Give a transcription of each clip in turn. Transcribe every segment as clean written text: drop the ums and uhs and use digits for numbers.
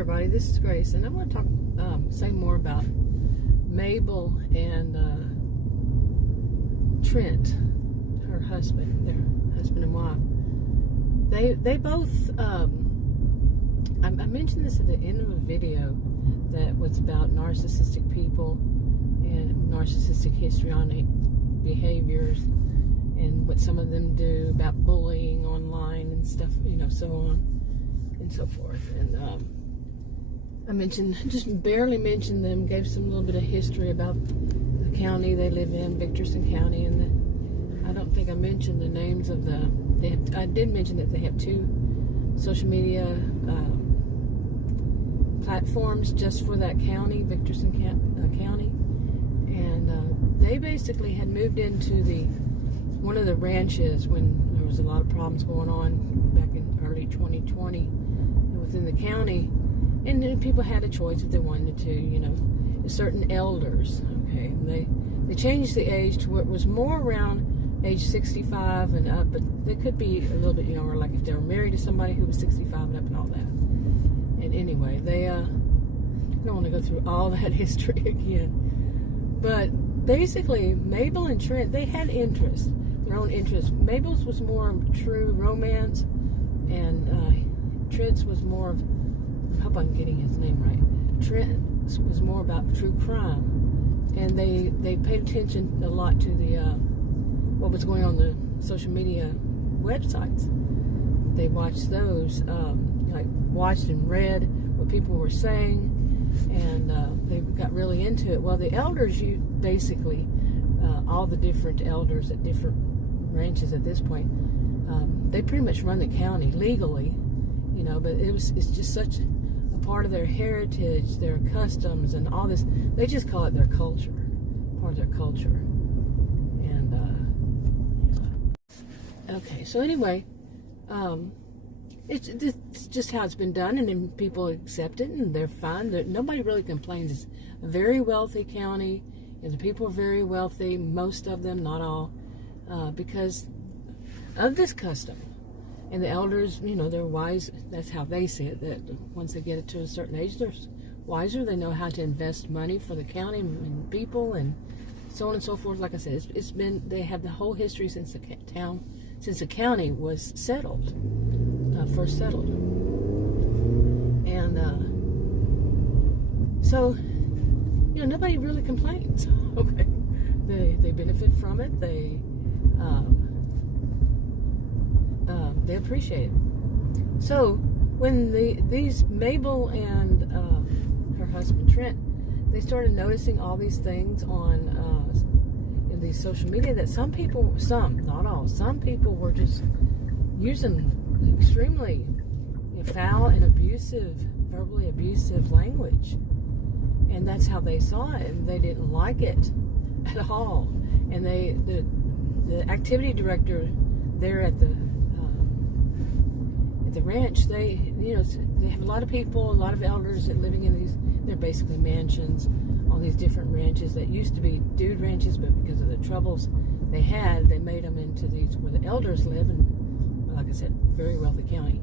everybody, this is Grace, and I want to talk, say more about Mabel and Trent, her husband, their husband and wife. They both, I mentioned this at the end of a video that was about narcissistic people and narcissistic histrionic behaviors and what some of them do about bullying online and stuff, so on and so forth. And I mentioned, just barely mentioned them, gave some little bit of history about the county they live in, Victorson County, and I don't think I mentioned the names of I did mention that they have 2 social media platforms just for that county, Victorson County, and they basically had moved into one of the ranches when there was a lot of problems going on back in early 2020 within the county, and then people had a choice if they wanted to, certain elders, okay, and they changed the age to where it was more around age 65 and up, but they could be a little bit younger, like if they were married to somebody who was 65 and up and all that. And anyway, I don't want to go through all that history again, but basically Mabel and Trent, they had interests, their own interests. Mabel's was more of true romance, and Trent's was more of, I hope I'm getting his name right, Trent's was more about true crime, and they paid attention a lot to what was going on the social media websites. They watched those, watched and read what people were saying, and they got really into it. Well, the elders, basically, all the different elders at different ranches at this point, they pretty much run the county legally, but it's just such a part of their heritage, their customs, and all this. They just call it their culture, part of their culture. And okay, so anyway, it's just how it's been done, and then people accept it, and they're fine. Nobody really complains. It's a very wealthy county, and the people are very wealthy, most of them, not all, because of this custom. And the elders, they're wise. That's how they see it, that once they get it to a certain age, they're wiser. They know how to invest money for the county and people and so on and so forth. Like I said, they have the whole history since the county was settled. First settled, and so nobody really complains. Okay, they benefit from it. They appreciate it. So when these Mabel and her husband Trent, they started noticing all these things on in these social media that some people, not all, some people were just using extremely foul and verbally abusive language, and that's how they saw it, and they didn't like it at all. And the activity director there at the ranch, they have a lot of people, a lot of elders that living in they're basically mansions on these different ranches that used to be dude ranches, but because of the troubles they had, they made them into these where the elders live, and like I said, very wealthy county.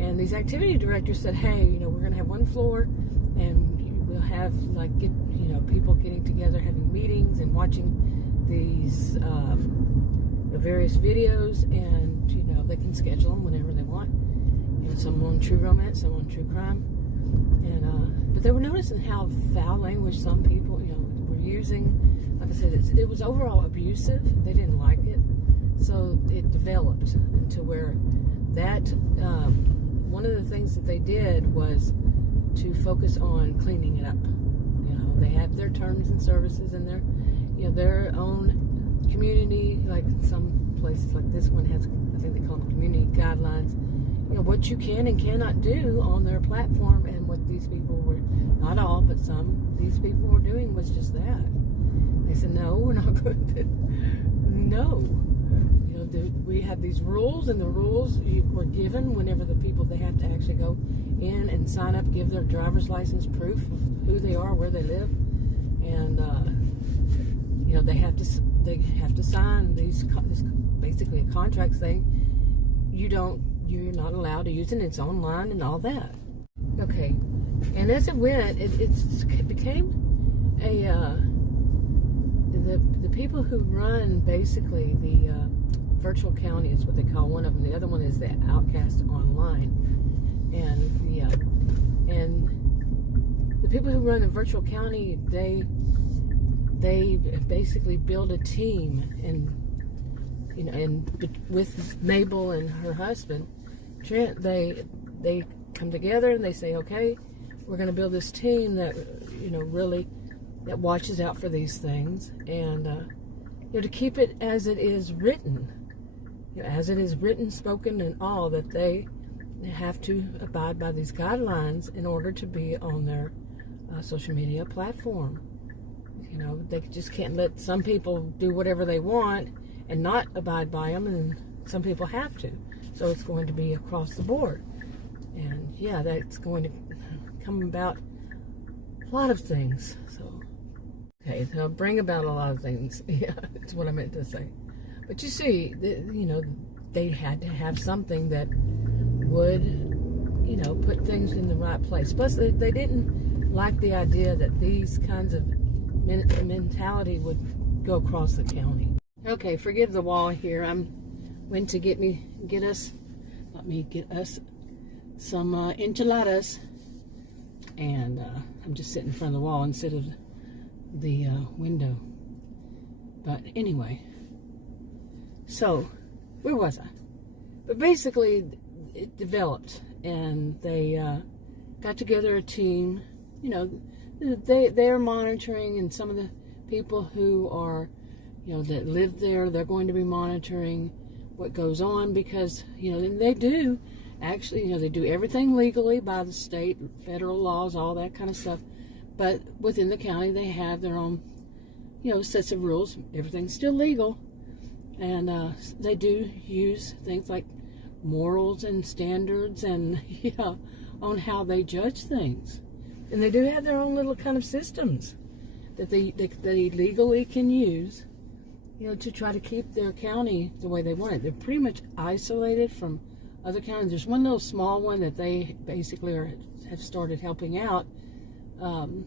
And these activity directors said, hey, we're going to have one floor, and we'll have people getting together, having meetings and watching these various videos, and they can schedule them whenever they want. Some on true romance, some on true crime, and but they were noticing how foul language some people were using. Like I said, it was overall abusive. They didn't like it. So it developed into where that one of the things that they did was to focus on cleaning it up. They have their terms and services and their own community. Like some places, like this one has, I think they call them community guidelines. What you can and cannot do on their platform, and what these people were, not all, but some, these people were doing was just that. They said, no, we're not going to. No. We have these rules, and the rules were given whenever the people, they have to actually go in and sign up, give their driver's license proof of who they are, where they live, and they have to sign these basically a contract saying you're not allowed to use it. It's online and all that. Okay, and as it went, it became a the people who run basically the virtual county is what they call one of them. The other one is the Outcast Online, and the people who run the virtual county, they basically build a team, and with Mabel and her husband Trent, they come together and they say, okay, we're going to build this team that really that watches out for these things, and to keep it as it is written, spoken, and all, that they have to abide by these guidelines in order to be on their social media platform. They just can't let some people do whatever they want and not abide by them, and some people have to. So it's going to be across the board. And yeah, that's going to come about a lot of things. So, okay, they'll bring about a lot of things. Yeah, that's what I meant to say. But you see, they had to have something that would, put things in the right place. Plus, they didn't like the idea that these kinds of mentality would go across the county. Okay, forgive the wall here. Went to get us some enchiladas, and I'm just sitting in front of the wall instead of the window. But anyway, so where was I? But basically, it developed, and they got together a team. They're monitoring, and some of the people who are, that live there, they're going to be monitoring what goes on, because, and they do actually, they do everything legally by the state, federal laws, all that kind of stuff. But within the county, they have their own, sets of rules. Everything's still legal. And they do use things like morals and standards and, on how they judge things. And they do have their own little kind of systems that they legally can use, to try to keep their county the way they want it. They're pretty much isolated from other counties. There's one little small one that they basically have started helping out, and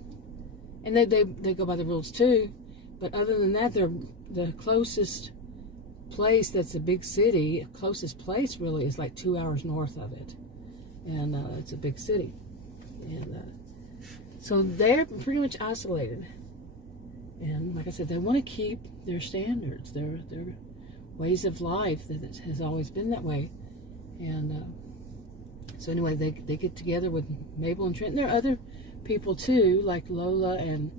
they go by the rules too. But other than that, they're the closest place that's a big city. Closest place really is like 2 hours north of it, and it's a big city, and so they're pretty much isolated. And like I said, they want to keep their standards, their ways of life that has always been that way. And so anyway, they get together with Mabel and Trent. And there are other people too, like Lola and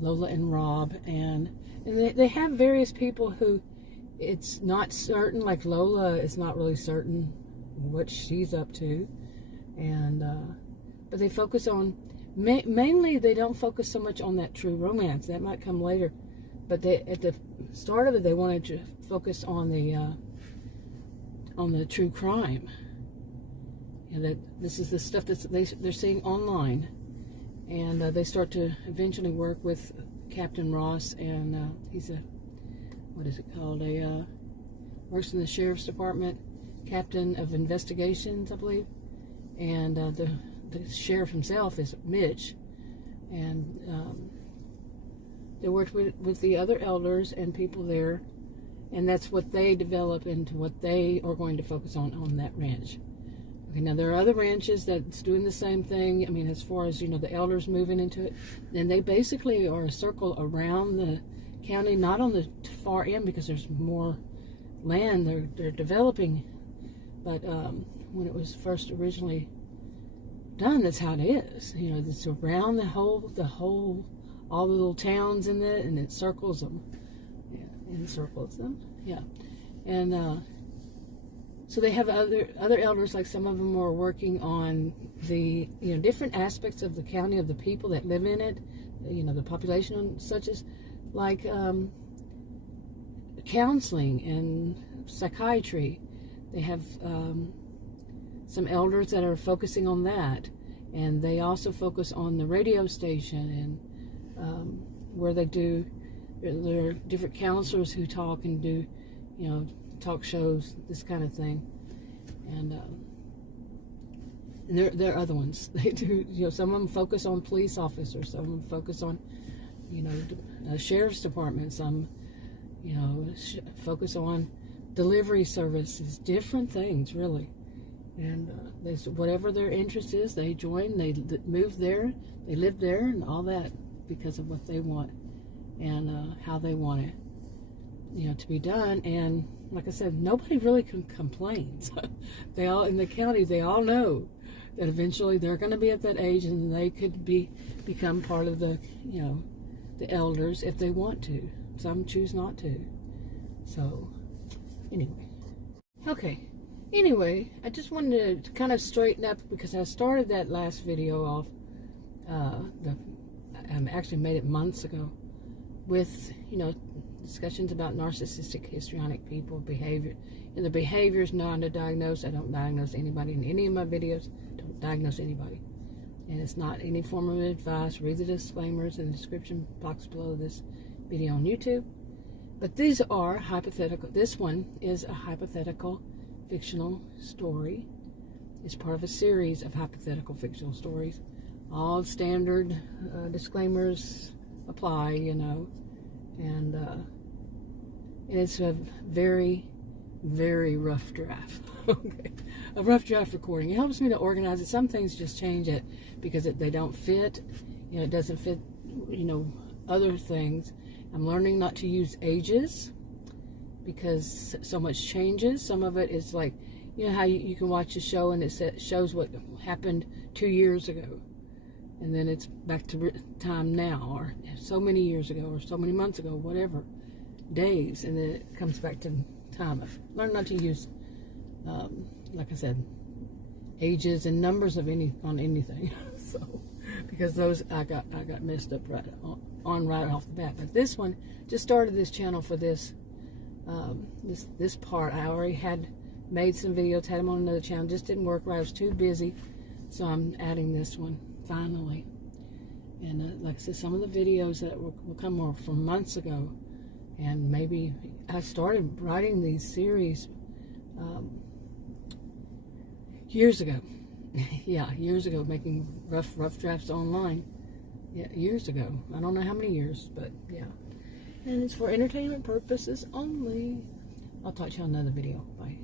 Rob, and they have various people who it's not certain. Like Lola is not really certain what she's up to, and but they focus on. Mainly, they don't focus so much on that true romance. That might come later. But at the start of it, they wanted to focus on the true crime. That this is the stuff that they're seeing online. And they start to eventually work with Captain Ross, and he's works in the Sheriff's Department, Captain of Investigations, I believe. And the sheriff himself is Mitch, and they worked with the other elders and people there, and that's what they develop into what they are going to focus on that ranch. Okay, now there are other ranches that's doing the same thing. I mean, as far as the elders moving into it, and they basically are a circle around the county, not on the far end because there's more land they're developing, but when it was first originally done, that's how it is. It's around the whole, all the little towns in it, and it circles them. Yeah, encircles them. Yeah, and so they have other elders. Like some of them are working on the different aspects of the county, of the people that live in it. The population, such as like counseling and psychiatry. They have some elders that are focusing on that, and they also focus on the radio station, and where there are different counselors who talk and do talk shows, this kind of thing. And And there are other ones. They do, some of them focus on police officers, some of them focus on, sheriff's department, some, focus on delivery services, different things, really. And whatever their interest is, they join, they move there, they live there, and all that because of what they want and how they want it, to be done. And like I said, nobody really can complain. They all in the county, they all know that eventually they're going to be at that age, and they could become part of the, the elders if they want to. Some choose not to. So, anyway. Okay. Anyway, I just wanted to kind of straighten up, because I started that last video off, I actually made it months ago, with, discussions about narcissistic, histrionic people, behavior. And the behaviors non-diagnosed. I don't diagnose anybody in any of my videos. Don't diagnose anybody. And it's not any form of advice. Read the disclaimers in the description box below this video on YouTube. But these are hypothetical. This one is a hypothetical fictional story. It's part of a series of hypothetical fictional stories. All standard disclaimers apply, and it's a very, very rough draft. Okay, a rough draft recording. It helps me to organize it. Some things just change it because they don't fit. It doesn't fit, other things. I'm learning not to use ages, because so much changes. Some of it is like, how you can watch a show and it shows what happened 2 years ago, and then it's back to time now, or so many years ago, or so many months ago, whatever, days, and then it comes back to time. I've learned not to use, like I said, ages and numbers on anything. So, because those I got messed up right off the bat. But this one, just started this channel for this. This part, I already had made some videos, had them on another channel, just didn't work right. I was too busy, so I'm adding this one finally. And like I said, some of the videos that will come more from months ago, and maybe I started writing these series years ago. Yeah, years ago, making rough drafts online. Yeah, years ago. I don't know how many years, but yeah. And it's for entertainment purposes only. I'll talk to you on another video. Bye.